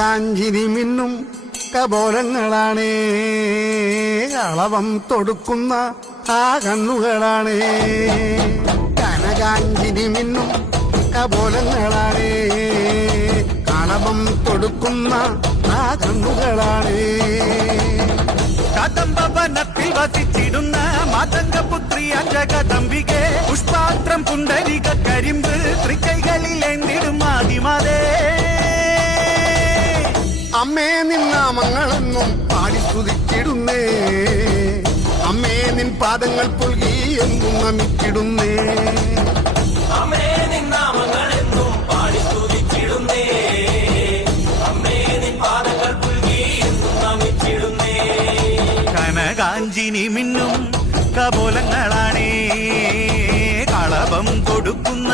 കനകാഞ്ചിരി മിന്നും കപോലങ്ങളാണേ, കളവം തൊടുക്കുന്ന ആ കണ്ണുകളാണേ. കനകാഞ്ചിരി മിന്നും കപോലങ്ങളാണേ, കളവം തൊടുക്കുന്ന ആ കണ്ണുകളാണേ. കദംബവനത്തിൽ വസിച്ചിടുന്ന മാതംഗപുത്രി അഞ്ജകദംബികെ, പുഷ്പാത്രം പുണ്ടരിക കരിമ്പ് തൃക്കൈകളിലേന്തിടും ആദിമാതേ. അമ്മേ നിന്നാമങ്ങളെന്നും പാടി സ്തുതിച്ചിടുന്നേ, അമ്മേ നിൻ പാദങ്ങൾ പുൽകി എന്നും നമിച്ചിടുന്നേ. അമ്മേ നിന്നാമങ്ങളെന്നും പാടി സ്തുതിച്ചിടുന്നേ, അമ്മേ നിൻ പാദങ്ങൾ പുൽകി എന്നും നമിച്ചിടുന്നേ. കനകാഞ്ചിനി മിന്നും കപോലങ്ങളാണേ, കളഭം കൊടുക്കുന്ന